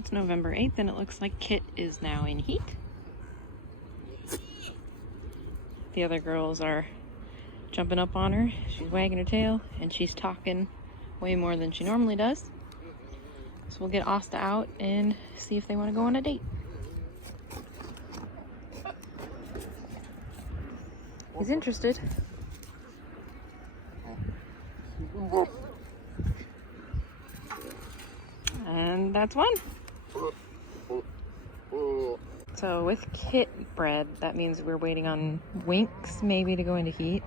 it's November 8th and it looks like Kit is now in heat. The other girls are jumping up on her. She's wagging her tail and she's talking way more than she normally does. So we'll get Asta out and see if they want to go on a date. He's interested. And that's one. So with Kit bred, that means we're waiting on Winks maybe to go into heat,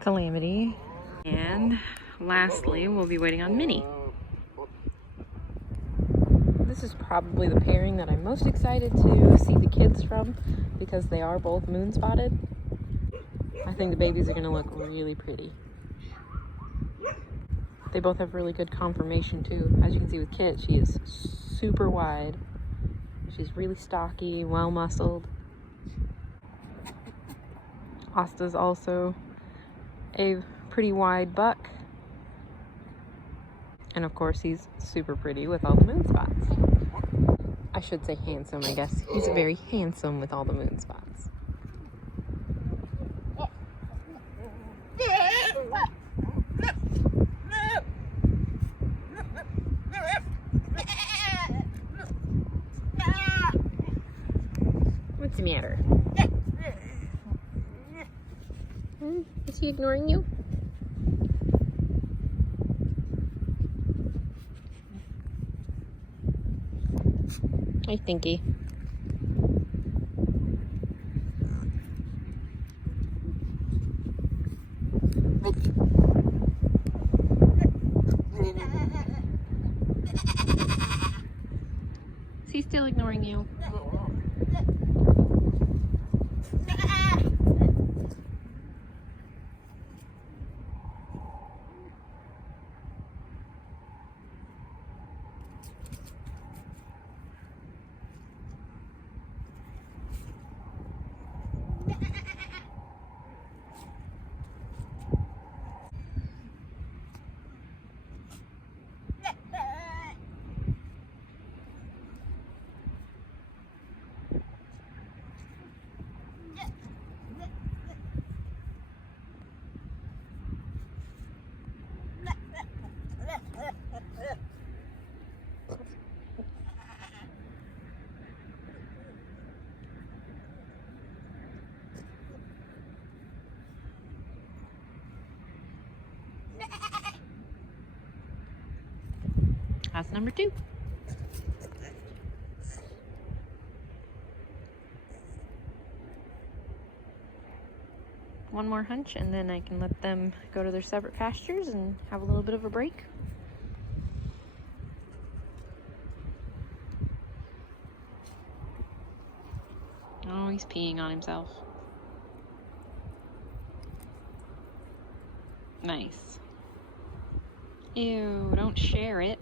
Calamity, and lastly we'll be waiting on Minnie. This is probably the pairing that I'm most excited to see the kids from because they are both moon spotted. I think the babies are going to look really pretty. They both have really good conformation too. As you can see with Kit, she is super wide. She's really stocky, well muscled. Asta's also a pretty wide buck. And of course he's super pretty with all the moon spots. I should say handsome, I guess. He's very handsome with all the moon spots. What's the matter? Is he ignoring you? Hi, Stinky. Is he still ignoring you? That's number 2. One more hunch and then I can let them go to their separate pastures and have a little bit of a break. Oh, he's peeing on himself. Nice. Ew, don't share it.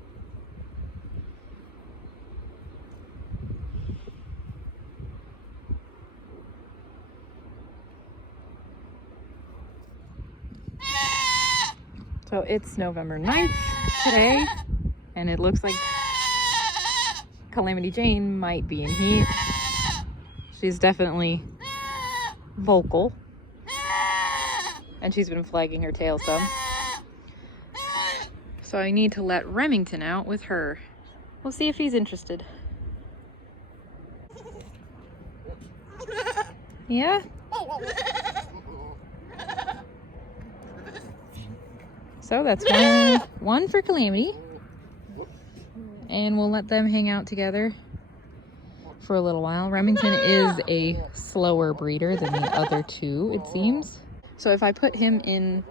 So it's November 9th today, and it looks like Calamity Jane might be in heat. She's definitely vocal, and she's been flagging her tail some. So I need to let Remington out with her. We'll see if he's interested. Yeah? So that's one for Calamity. And we'll let them hang out together for a little while. Remington is a slower breeder than the other two, it seems. So if I put him in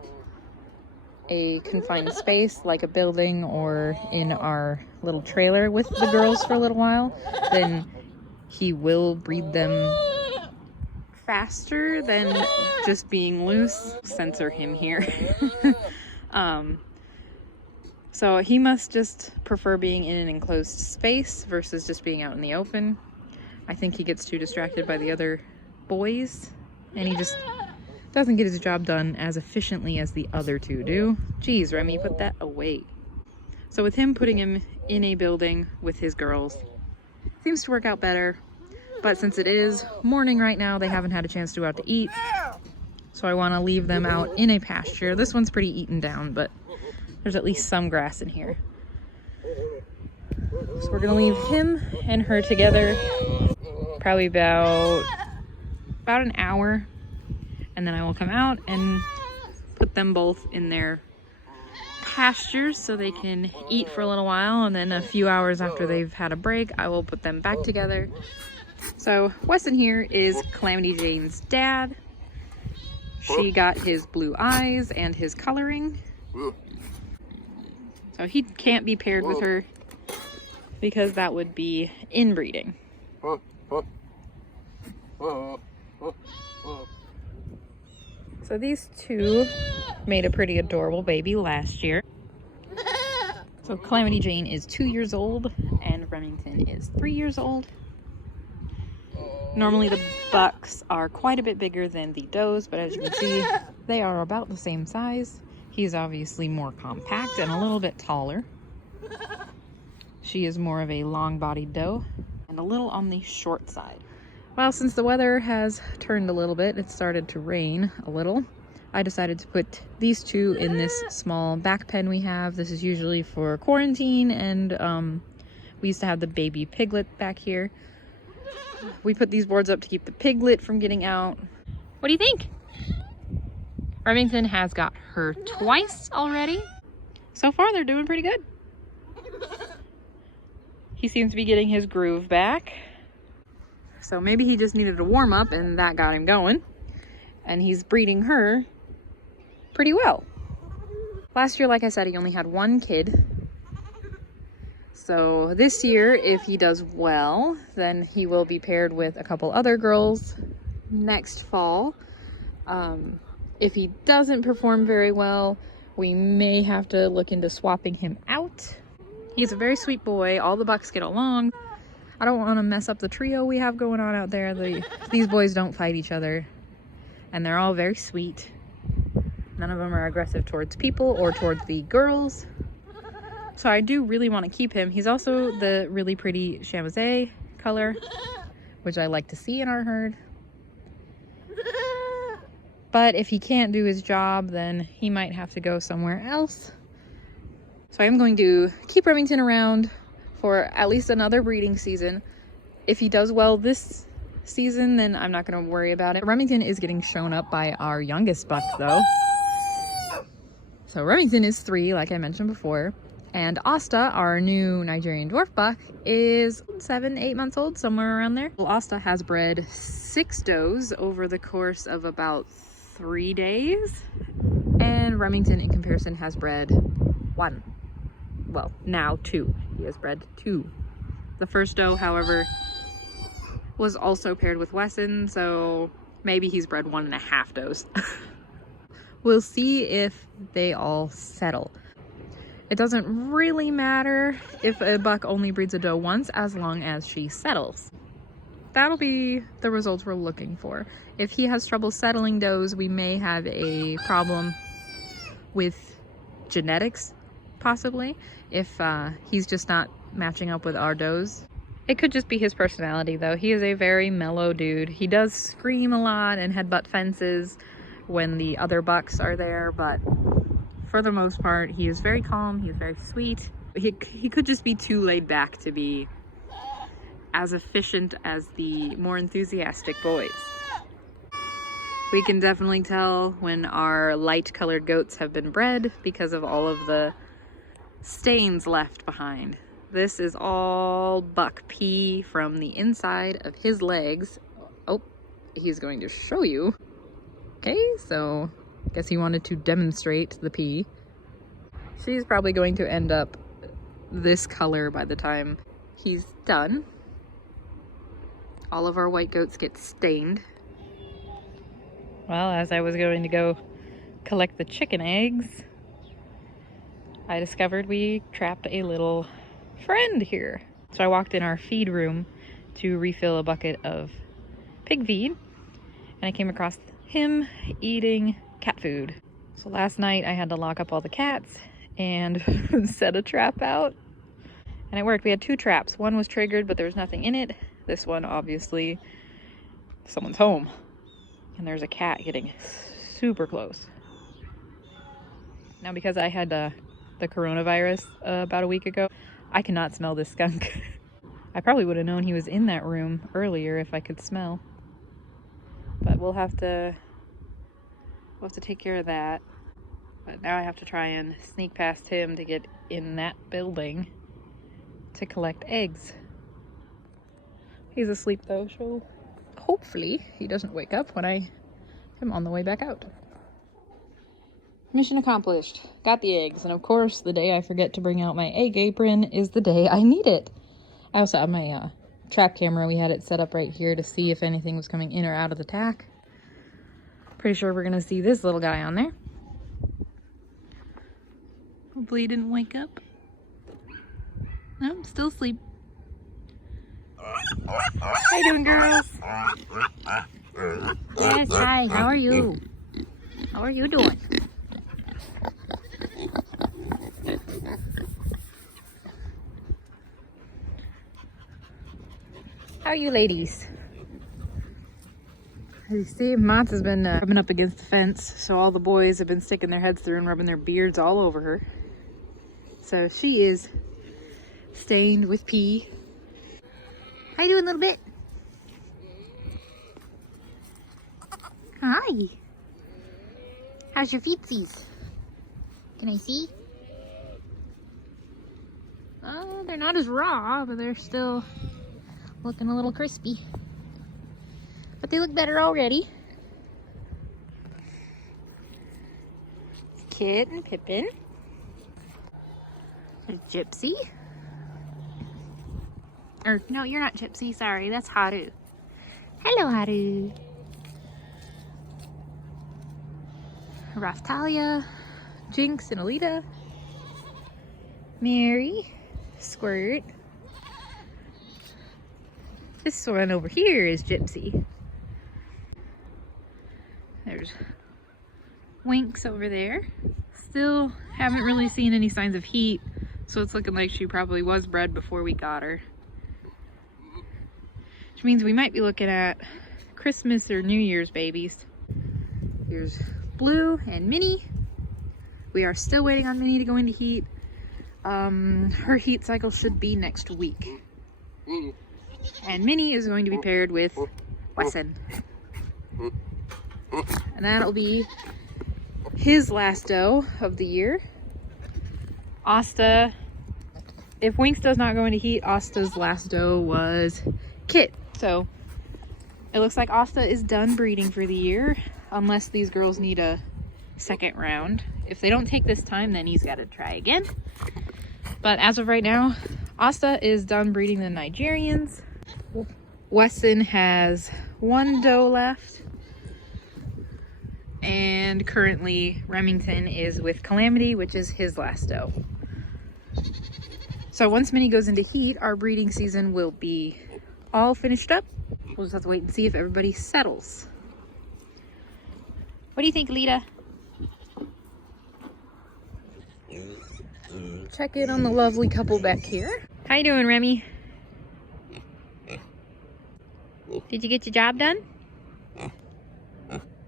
a confined space like a building or in our little trailer with the girls for a little while, then he will breed them faster than just being loose. Censor him here. So he must just prefer being in an enclosed space versus just being out in the open. I think he gets too distracted by the other boys and he just doesn't get his job done as efficiently as the other two do. Geez, Remy, put that away. So with him, putting him in a building with his girls seems to work out better. But since it is morning right now, they haven't had a chance to go out to eat. So I want to leave them out in a pasture. This one's pretty eaten down, but there's at least some grass in here. So we're gonna leave him and her together probably about an hour, and then I will come out and put them both in their pastures so they can eat for a little while, and then a few hours after they've had a break, I will put them back together. So Weston here is Calamity Jane's dad. She got his blue eyes and his coloring. So he can't be paired with her because that would be inbreeding. So these two made a pretty adorable baby last year. So Calamity Jane is 2 years old and Remington is 3 years old. Normally the bucks are quite a bit bigger than the does, but as you can see, they are about the same size. He's obviously more compact and a little bit taller. She is more of a long-bodied doe and a little on the short side. Well, since the weather has turned a little bit, it started to rain a little, I decided to put these two in this small back pen we have. This is usually for quarantine, and we used to have the baby piglet back here. We put these boards up to keep the piglet from getting out. What do you think? Remington has got her twice already. So far, they're doing pretty good. He seems to be getting his groove back. So maybe he just needed a warm up and that got him going. And he's breeding her pretty well. Last year, like I said, he only had one kid. So this year, if he does well, then he will be paired with a couple other girls next fall. If he doesn't perform very well, we may have to look into swapping him out. He's a very sweet boy. All the bucks get along. I don't want to mess up the trio we have going on out there. These boys don't fight each other, and they're all very sweet. None of them are aggressive towards people or towards the girls. So I do really want to keep him. He's also the really pretty chamois color, which I like to see in our herd. But if he can't do his job, then he might have to go somewhere else. So I am going to keep Remington around for at least another breeding season. If he does well this season, then I'm not going to worry about it. Remington is getting shown up by our youngest buck, though. So Remington is 3, like I mentioned before. And Asta, our new Nigerian dwarf buck, is 7, 8 months old, somewhere around there. Well, Asta has bred 6 does over the course of about 3 days. And Remington, in comparison, has bred 1. Well, now 2. He has bred 2. The first doe, however, was also paired with Wesson, so maybe he's bred 1.5 does. We'll see if they all settle. It doesn't really matter if a buck only breeds a doe once, as long as she settles. That'll be the results we're looking for. If he has trouble settling does, we may have a problem with genetics, possibly, if he's just not matching up with our does. It could just be his personality, though. He is a very mellow dude. He does scream a lot and headbutt fences when the other bucks are there, but for the most part, he is very calm. He is very sweet. He could just be too laid back to be as efficient as the more enthusiastic boys. We can definitely tell when our light colored goats have been bred because of all of the stains left behind. This is all buck pee from the inside of his legs. Oh, he's going to show you. Okay, so I guess he wanted to demonstrate the pee. She's probably going to end up this color by the time he's done. All of our white goats get stained. Well, as I was going to go collect the chicken eggs, I discovered we trapped a little friend here. So I walked in our feed room to refill a bucket of pig feed, and I came across him eating cat food. So last night I had to lock up all the cats and set a trap out. And it worked. We had 2 traps. One was triggered, but there was nothing in it. This one, obviously, someone's home. And there's a cat getting super close. Now, because I had the coronavirus about a week ago, I cannot smell this skunk. I probably would have known he was in that room earlier if I could smell. But we'll have to take care of that. But now I have to try and sneak past him to get in that building to collect eggs. He's asleep though, so hopefully he doesn't wake up when I am on the way back out. Mission accomplished. Got the eggs, and of course the day I forget to bring out my egg apron is the day I need it. I also have my trap camera. We had it set up right here to see if anything was coming in or out of the tack. Pretty sure we're gonna see this little guy on there. Hopefully he didn't wake up. No, I'm still asleep. How you doing, girls? Yes, hi, how are you? How are you doing? How are you ladies? As you see, Mats has been rubbing up against the fence, so all the boys have been sticking their heads through and rubbing their beards all over her. So she is stained with pee. How you doing, little bit? Hi. How's your feetsies? Can I see? Oh, they're not as raw, but they're still looking a little crispy. But they look better already. Kit and Pippin. There's Gypsy. Or, no, you're not Gypsy, sorry, that's Haru. Hello, Haru. Raftalia, Jinx and Alita. Mary, Squirt. This one over here is Gypsy. There's Winx over there. Still haven't really seen any signs of heat, so it's looking like she probably was bred before we got her. Which means we might be looking at Christmas or New Year's babies. Here's Blue and Minnie. We are still waiting on Minnie to go into heat. Her heat cycle should be next week. And Minnie is going to be paired with Wesson. And that'll be his last doe of the year. Asta, if Winx does not go into heat, Asta's last doe was Kit. So it looks like Asta is done breeding for the year, unless these girls need a second round. If they don't take this time, then he's got to try again. But as of right now, Asta is done breeding the Nigerians. Wesson has 1 doe left. And currently Remington is with Calamity, which is his last doe. So once Minnie goes into heat, our breeding season will be all finished up. We'll just have to wait and see if everybody settles. What do you think, Lita? Check in on the lovely couple back here. How you doing, Remy? Did you get your job done?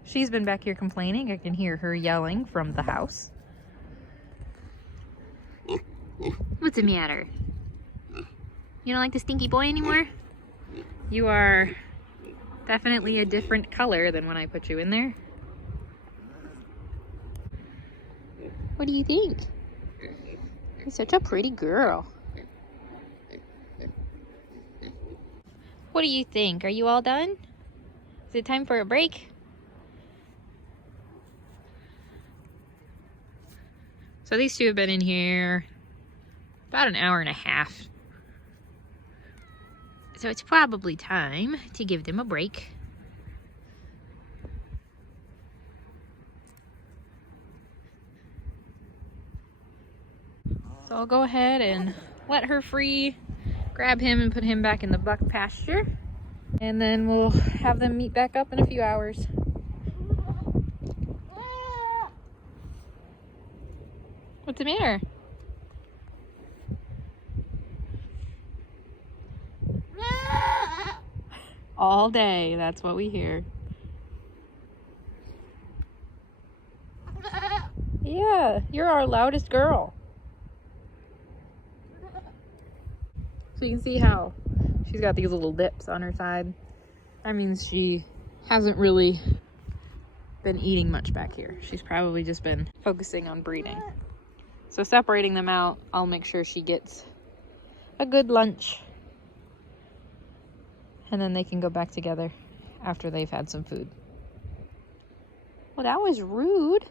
She's been back here complaining. I can hear her yelling from the house. What's the matter? You don't like the stinky boy anymore? You are definitely a different color than when I put you in there. What do you think? You're such a pretty girl. What do you think? Are you all done? Is it time for a break? So these two have been in here about an hour and a half. So it's probably time to give them a break. So I'll go ahead and let her free, grab him and put him back in the buck pasture. And then we'll have them meet back up in a few hours. What's the matter? All day, that's what we hear. Yeah, you're our loudest girl. So you can see how she's got these little dips on her side. That means she hasn't really been eating much back here. She's probably just been focusing on breeding. So separating them out, I'll make sure she gets a good lunch. And then they can go back together after they've had some food. Well, that was rude.